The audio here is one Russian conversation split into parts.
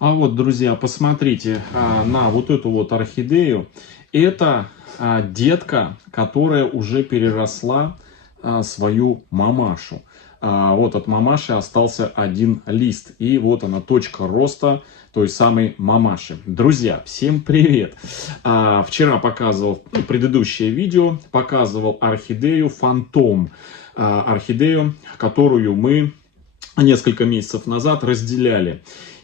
А вот, друзья, посмотрите на вот эту вот орхидею. Это детка, которая уже переросла свою мамашу. Вот от мамаши остался один лист. И вот она, точка роста той самой мамаши. Друзья, всем привет! Вчера показывал, предыдущее видео, показывал орхидею Фантом. Орхидею, которую мы несколько месяцев назад разделяли.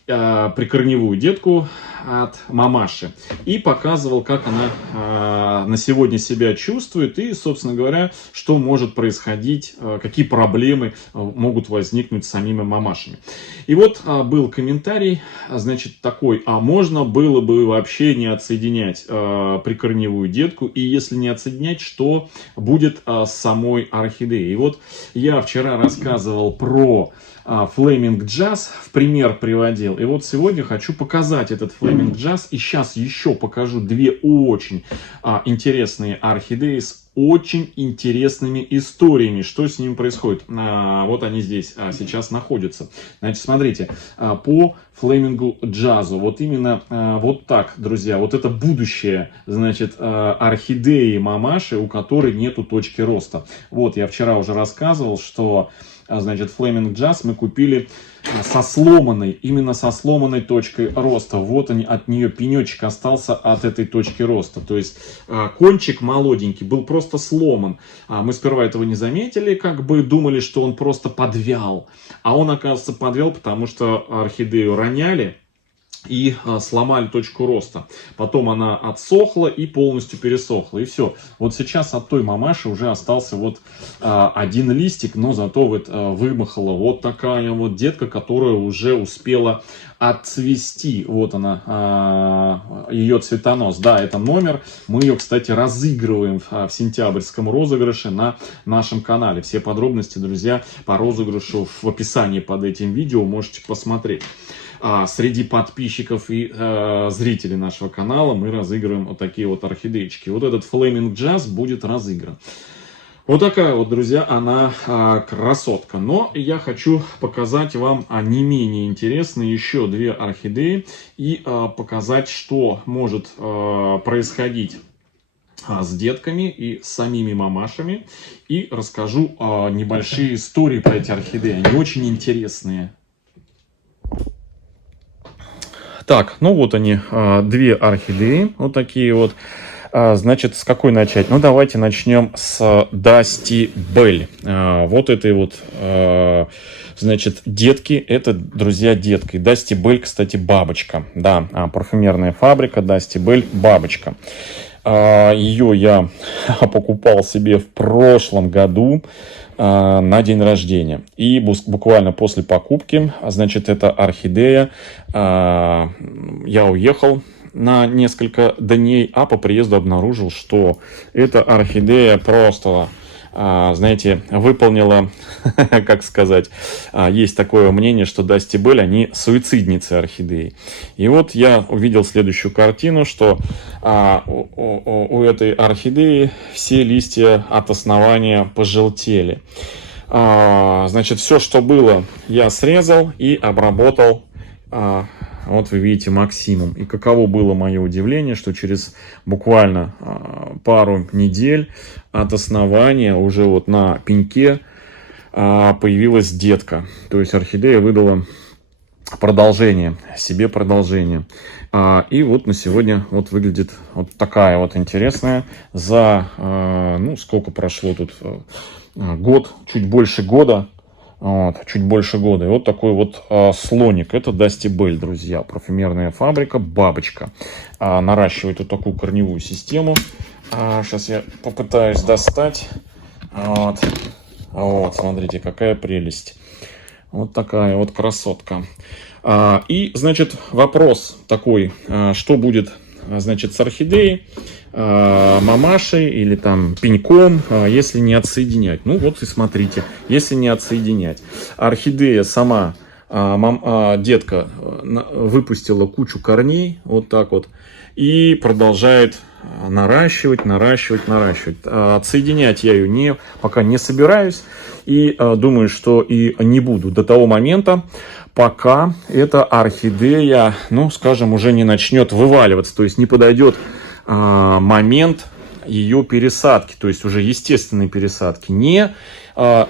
Прикорневую детку от мамаши. И показывал, как она на сегодня себя чувствует и, собственно говоря, что может происходить, какие проблемы могут возникнуть с самими мамашами. И вот был комментарий, значит, такой: а можно было бы вообще не отсоединять прикорневую детку? И если не отсоединять, что будет с самой орхидеей? И вот я вчера рассказывал про Flaming Jazz, в пример приводил. И вот сегодня хочу показать этот Flaming Jazz. И сейчас еще покажу две очень интересные орхидеи с очень интересными историями, что с ними происходит. Вот они здесь сейчас находятся. Значит, смотрите, по Flaming Jazz, вот именно вот так, друзья, вот это будущее, значит, орхидеи мамаши, у которой нету точки роста. Вот, я вчера уже рассказывал, что, значит, Flaming Jazz мы купили со сломанной, именно со сломанной точкой роста. Вот они, от нее пенечек остался от этой точки роста. То есть кончик молоденький был просто сломан. Мы сперва этого не заметили, как бы думали, что он просто подвял. А он, оказывается, подвял, потому что орхидею роняли и сломали точку роста. Потом она отсохла и полностью пересохла. И все. Вот сейчас от той мамаши уже остался вот один листик, но зато вот вымахала вот такая вот детка, которая уже успела отцвести. Вот она, ее цветонос. Да, это номер. Мы ее, кстати, разыгрываем в сентябрьском розыгрыше на нашем канале. Все подробности, друзья, по розыгрышу в описании под этим видео можете посмотреть. Среди подписчиков и зрителей нашего канала мы разыгрываем вот такие вот орхидеечки. Вот этот Flaming Jazz будет разыгран. Вот такая вот, друзья, она красотка. Но я хочу показать вам не менее интересные еще две орхидеи и показать, что может происходить с детками и с самими мамашами. И расскажу небольшие истории про эти орхидеи. Они очень интересные. Так, ну вот они, две орхидеи, вот такие вот. Значит, с какой начать? Ну, давайте начнем с Dusty Belle. Вот этой вот, значит, детки. Это, друзья, детка. И Dusty Belle, кстати, бабочка. Да, парфюмерная фабрика Dusty Belle, бабочка. Ее я покупал себе в прошлом году на день рождения. И буквально после покупки, значит, эта орхидея, я уехал на несколько дней, а по приезду обнаружил, что эта орхидея просто, знаете, выполнила, как сказать, есть такое мнение, что Dusty Belle, они суицидницы орхидеи. И вот я увидел следующую картину, что у этой орхидеи все листья от основания пожелтели. Значит, все, что было, я срезал и обработал. Вот вы видите максимум. И каково было мое удивление, что через буквально пару недель от основания уже вот на пеньке появилась детка. То есть орхидея выдала продолжение, себе продолжение. И вот на сегодня вот выглядит вот такая вот интересная. За, ну, сколько прошло тут? Год, чуть больше года. Вот, чуть больше года. И вот такой вот слоник. Это Dusty Belle, друзья. Парфюмерная фабрика, бабочка. Наращивает вот такую корневую систему. Сейчас я попытаюсь достать. Вот. Вот, смотрите, какая прелесть. Вот такая вот красотка. И, значит, вопрос такой, что будет, значит, с орхидеей, мамашей или там пеньком, если не отсоединять. Ну вот и смотрите, если не отсоединять. Орхидея сама, детка, выпустила кучу корней, вот так вот, и продолжает наращивать. Отсоединять я ее пока не собираюсь. И думаю, что и не буду до того момента, пока эта орхидея, ну, скажем, уже не начнет вываливаться, то есть не подойдет момент ее пересадки, то есть уже естественной пересадки, не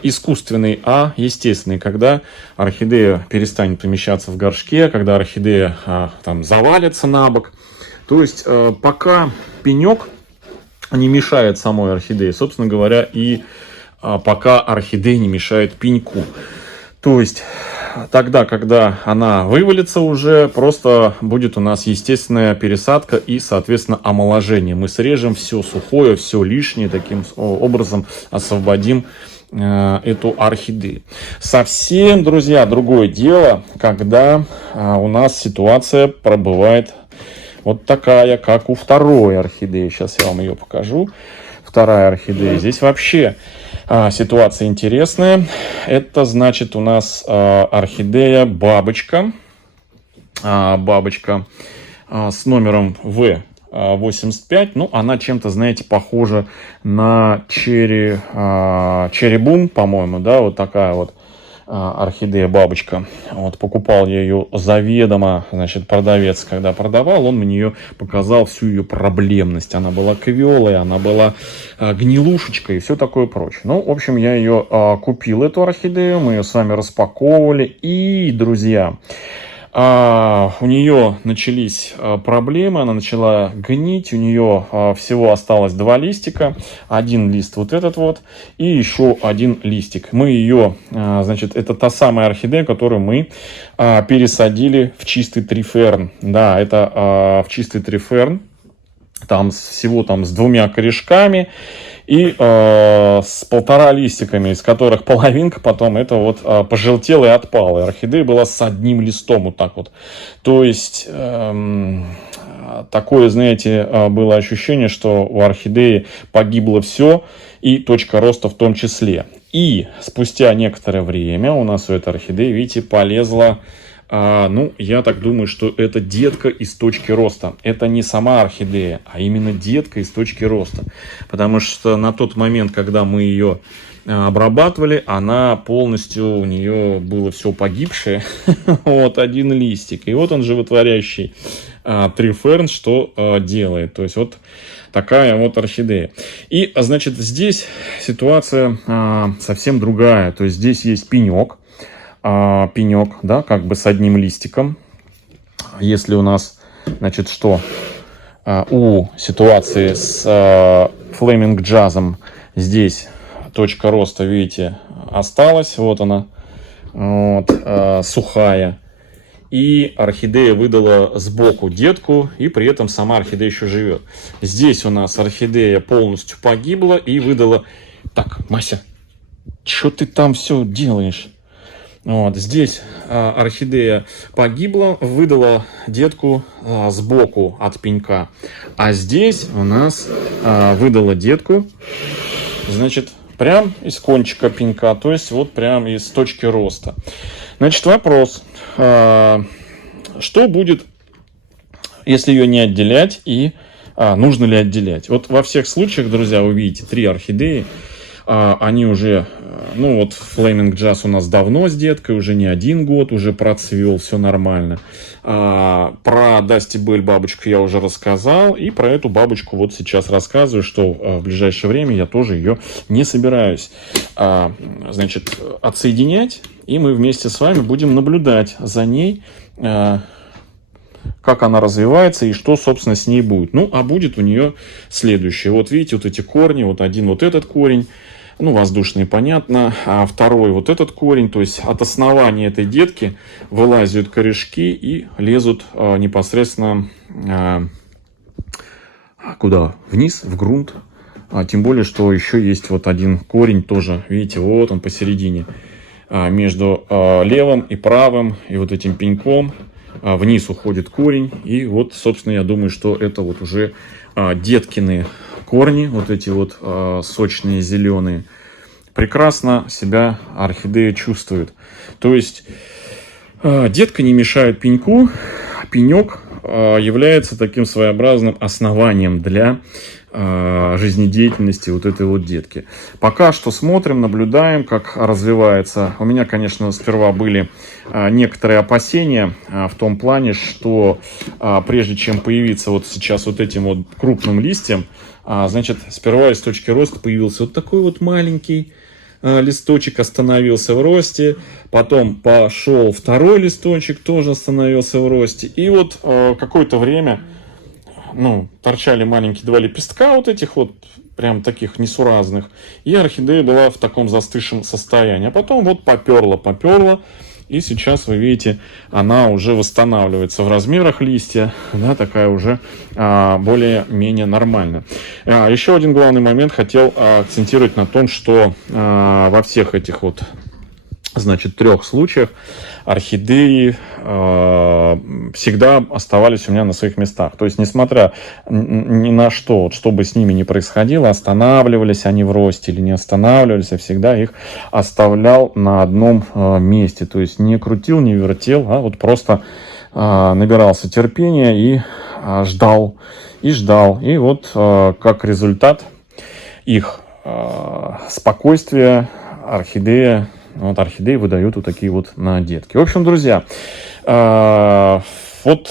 искусственный, а естественный, когда орхидея перестанет помещаться в горшке, когда орхидея там завалится на бок. То есть пока пенек не мешает самой орхидее, собственно говоря, и пока орхидея не мешает пеньку. То есть тогда, когда она вывалится уже, просто будет у нас естественная пересадка и, соответственно, омоложение. Мы срежем все сухое, все лишнее, таким образом освободим эту орхидею. Совсем, друзья, другое дело, когда у нас ситуация пробывает вот такая, как у второй орхидеи. Сейчас я вам ее покажу. Вторая орхидея. Здесь вообще ситуация интересная. Это значит у нас орхидея бабочка. Бабочка с номером В85. Ну, она чем-то, знаете, похожа на черри-бум, по-моему, да, вот такая вот орхидея бабочка. Вот покупал я ее заведомо, значит, продавец, когда продавал, он мне ее показал всю ее проблемность. Она была квелой, она была гнилушечкой и все такое прочее. Ну, в общем, я ее купил, эту орхидею, мы ее с вами распаковывали. И, друзья, у нее начались проблемы, она начала гнить, у нее всего осталось 2 листика, один лист вот этот вот, и еще один листик. Мы ее, значит, это та самая орхидея, которую мы пересадили в чистый триферн. Да, это в чистый триферн, там всего там с 2 корешками и с 1,5 листиками, из которых половинка потом это вот пожелтела и отпала. И орхидея была с 1 листом вот так вот. То есть такое, знаете, было ощущение, что у орхидеи погибло все, и точка роста в том числе. И спустя некоторое время у нас у этой орхидеи, видите, полезла, ну, я так думаю, что это детка из точки роста. Это не сама орхидея, а именно детка из точки роста. Потому что на тот момент, когда мы ее обрабатывали, она полностью, у нее было все погибшее. Вот один листик. И вот он, животворящий триферн, что делает. То есть вот такая вот орхидея. И, значит, здесь ситуация совсем другая. То есть здесь есть пенек. Пенек, да, как бы с 1 листиком. Если у нас, значит, что у ситуации с Flaming Jazz'ом здесь точка роста, видите, осталась, вот она, вот, сухая. И орхидея выдала сбоку детку, и при этом сама орхидея еще живет. Здесь у нас орхидея полностью погибла и выдала... Так, Мася, что ты там все делаешь? Вот, здесь орхидея погибла, выдала детку сбоку от пенька. А здесь у нас выдала детку, значит, прям из кончика пенька, то есть вот прям из точки роста. Значит, вопрос, что будет, если ее не отделять, и нужно ли отделять? Вот во всех случаях, друзья, вы видите 3 орхидеи. Они уже, ну вот Flaming Jazz у нас давно с деткой, уже не 1 год, уже процвел, все нормально. Про Dusty Bell бабочку я уже рассказал, и про эту бабочку вот сейчас рассказываю, что в ближайшее время я тоже ее не собираюсь, значит, отсоединять, и мы вместе с вами будем наблюдать за ней, как она развивается и что, собственно, с ней будет. Ну, а будет у нее следующее. Вот видите, вот эти корни, вот один вот этот корень, ну, воздушный, понятно, а второй вот этот корень, то есть от основания этой детки вылазят корешки и лезут непосредственно куда? Вниз, в грунт. Тем более, что еще есть вот один корень тоже, видите, вот он посередине, между левым и правым, и вот этим пеньком. Вниз уходит корень, и вот, собственно, я думаю, что это вот уже деткины корни, вот эти вот сочные зеленые. Прекрасно себя орхидея чувствует. То есть детка не мешает пеньку, а пенек является таким своеобразным основанием для жизнедеятельности вот этой вот детки. Пока что смотрим, наблюдаем, как развивается. У меня, конечно, сперва были некоторые опасения в том плане, что прежде чем появиться вот сейчас вот этим вот крупным листьем, значит, сперва из точки роста появился вот такой вот маленький листочек, остановился в росте, потом пошел второй листочек, тоже остановился в росте, и вот какое-то время, ну, торчали маленькие два лепестка вот этих вот, прям таких несуразных, и орхидея была в таком застывшем состоянии, а потом вот поперла, и сейчас вы видите, она уже восстанавливается в размерах листья, да, такая уже более-менее нормальная. Еще один главный момент хотел акцентировать на том, что во всех этих вот, значит, 3 случаях орхидеи всегда оставались у меня на своих местах. То есть, несмотря ни на что, вот, что бы с ними ни происходило, останавливались они в росте или не останавливались, я всегда их оставлял на одном месте. То есть, не крутил, не вертел, а вот просто набирался терпения и ждал. И вот как результат их спокойствия вот орхидеи выдают вот такие вот детки. В общем, друзья, вот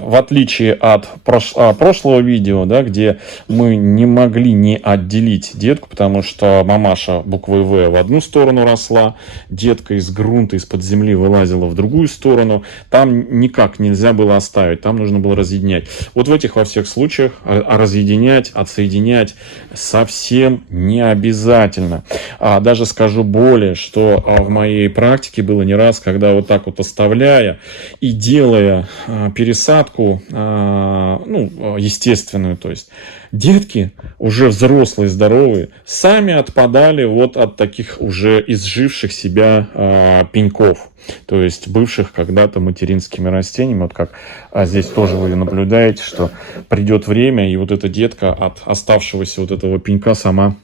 в отличие от прошлого видео, да, где мы не могли не отделить детку, потому что мамаша буквой В в одну сторону росла, детка из грунта, из-под земли вылазила в другую сторону, там никак нельзя было оставить, там нужно было разъединять. Вот в этих во всех случаях разъединять, отсоединять совсем не обязательно. Даже скажу более, что в моей практике было не раз, когда вот так вот оставляя и делая пересадку, ну, естественную, то есть детки, уже взрослые, здоровые, сами отпадали вот от таких уже изживших себя пеньков, то есть бывших когда-то материнскими растениями. Вот как здесь тоже вы наблюдаете, что придет время, и вот эта детка от оставшегося вот этого пенька сама,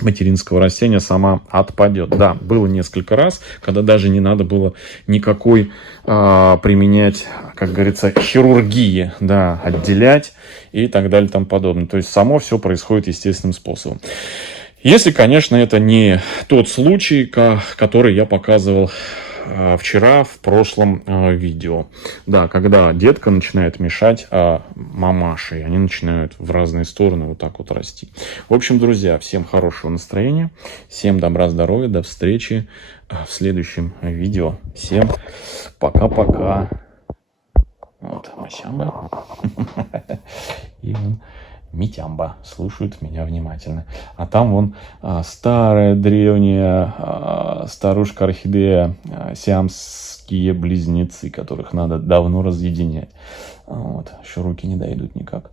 материнского растения, сама отпадет. Да, было несколько раз, когда даже не надо было никакой применять, как говорится, хирургии, да, отделять и так далее и тому подобное. То есть само все происходит естественным способом. Если, конечно, это не тот случай, который я показывал вчера в прошлом видео. Да, когда детка начинает мешать мамаше, и они начинают в разные стороны вот так вот расти. В общем, друзья, всем хорошего настроения, всем добра, здоровья, до встречи в следующем видео. Всем пока-пока. Вот, Масямба и Митямба слушают меня внимательно. А там вон старая древняя старушка орхидея, сиамские близнецы, которых надо давно разъединять. Вот, еще руки не дойдут никак.